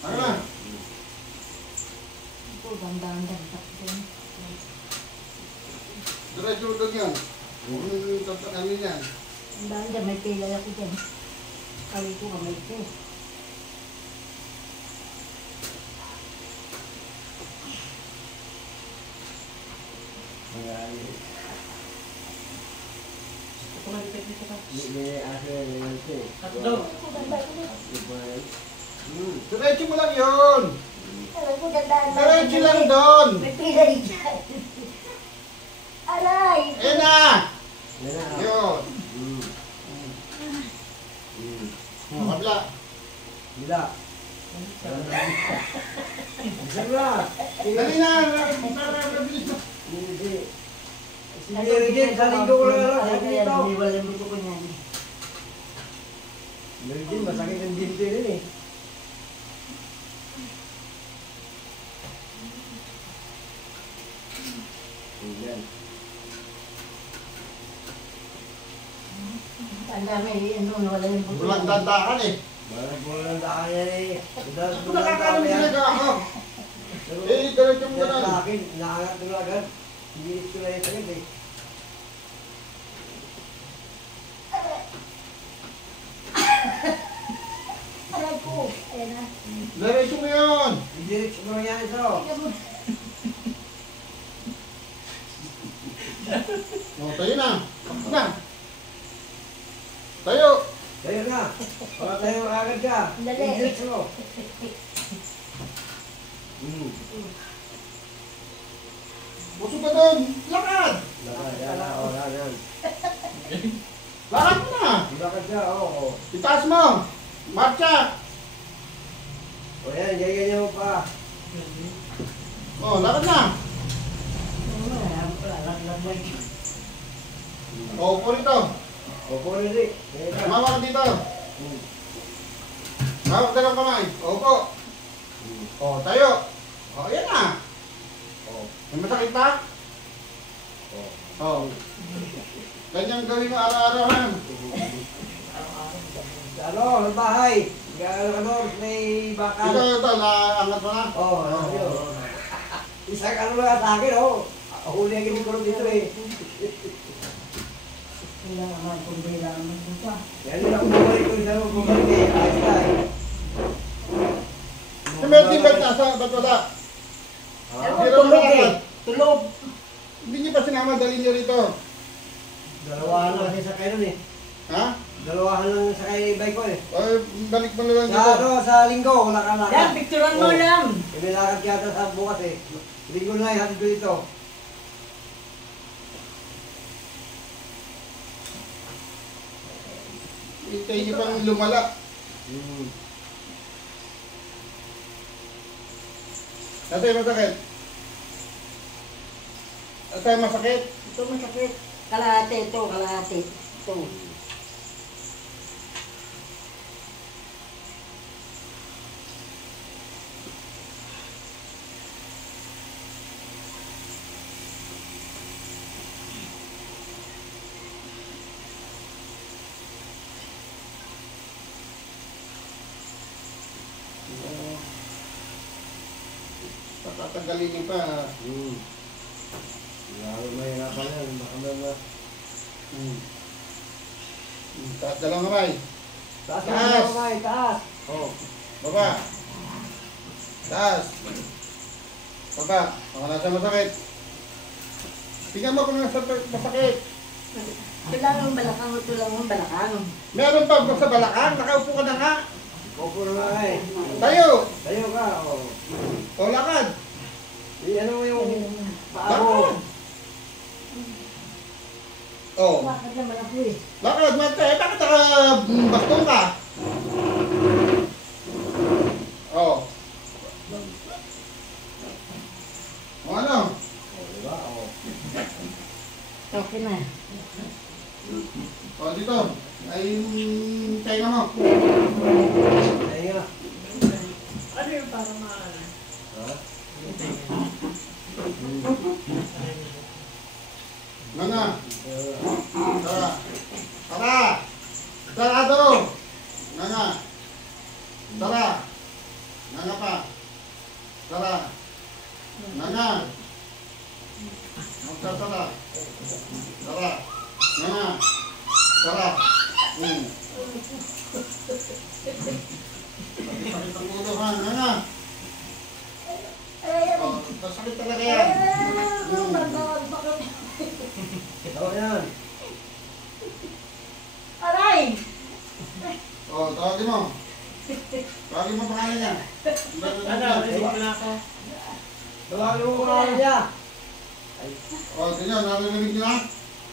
Ano na? Ito, ganda-ganda. Diretso doon yan. Yung tatakamin yan. Ganda-ganda, may pilay ako dyan. Kali ko kamay ko. Diretso mo lang yun. Alam ko, ganda-ganda. Diretso lang doon. May pilay dyan. Alay! Ayan na. Yun. Kabla. Bila. Bisa na. Dali na. Mabilis na. Hindi. Sige, Regine, sa linggo ko lang lang. Sabi dito. Wala yung buto ko niyan. Regine, masakit ang dinte rin eh. Ayan. Ang dami, wala yung buto. Walang dandakan eh. Walang daan yan eh. Kung nakakalam talaga ako. Eh, diretso mo na. Sa akin, naangat ko lang agad. Hindi ko na yung sakit eh. Aray ko. Ayan na. Diretso mo yun. Hindi ko na yan ito. Tayo na. Takbo na. Tayo. Tayo na. Para tayo agad ka. Dali. Hindi mo. Busog ka doon. Lakad. Lakad, yan. Yan. Lakad mo na. Lakad ka, oo. Itaas mo. Marcha. O yan, ganyan mo pa. Lakad na. Upo rito. Opo rin rin. Tumawag ka dito. Hawak dalawang kamay. Upo. Tayo. Ayan na. May masakit pa? Ganyan gawin mo araw-araw ha. Ano, ang bahay. Ano, may bakal. Ito, naangat mo na. Oo, yun. Isang ano lang sa akin, huli ang kinikulong dito eh. Wala naman kung bila naman buta. Yan din ako bumalik ko, isang bumalik eh. Ayos na eh. Si Melty ba't nasa? Ba't wala? Tulog eh. Tulog. Hindi niyo pa sinama, dali niyo rito. Dalawahan lang kasi sakay nun eh. Ha? Dalawahan lang sakay bike ko eh. Balik mo na lang Sa dito. ano, sa linggo, wala ka lakad. Yan, picturean mo lang. May lakad yata sa bukas eh. Linggo na hatid ko dito. Hintayin niyo pang lumala. Nasa'yo masakit? Nasa'yo masakit? Ito masakit. Kalahati ito, kalahati. Ito. Patatagalin niyo pa. Lalo mahirapan yan. Baka na. Taas dalawang kamay. Taas Taas. na kamay, taas. Baba. Taas. Baba. Baka nasa masakit. Tingnan mo kung nasa masakit. Kailangan ang balakang, ito lang ang balakang. Meron pa ba sa balakang? Nakaupo ka na nga. Opo na nga eh. Tayo. Tayo ka, Lakad. ano mo yung paa Lakad. mo? Bakit naman ako eh. Lakad, Mate. Bakit nakabastong ka? Ano? Diba? Okay na. Dito. Ay, tayo mo. Tayo nga. Ano yung para maala? Ha? Nana. Tara. Tara. Sarado. Nana. Tara. Nanga pa. Tara. Nanga. Magtatara. Tara. Nanga. Tara. Sakit ang ulo ha. Nanga. Sakit talaga yan. Oo yan. Aray! Tawagin mo. Tawagin mo pangalan niya. Ano, narinig mo na ako. Tawagin mo pangalan niya. Tingnan, narinig niyo na?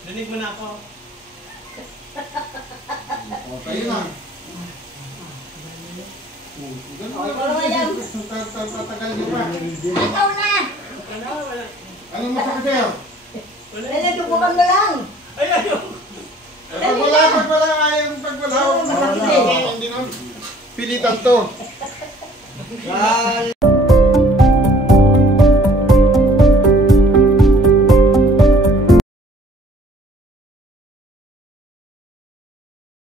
Narinig mo na ako. Tayo na. Tatagal niyo pa. Ikaw na! Wala, wala. Anong masakit sa'yo? Wala. Nalitubukan mo lang! Ay, ayaw. Pag wala, ayaw pag wala. Masakit eh. Hindi nun. Pilitan to. Dahil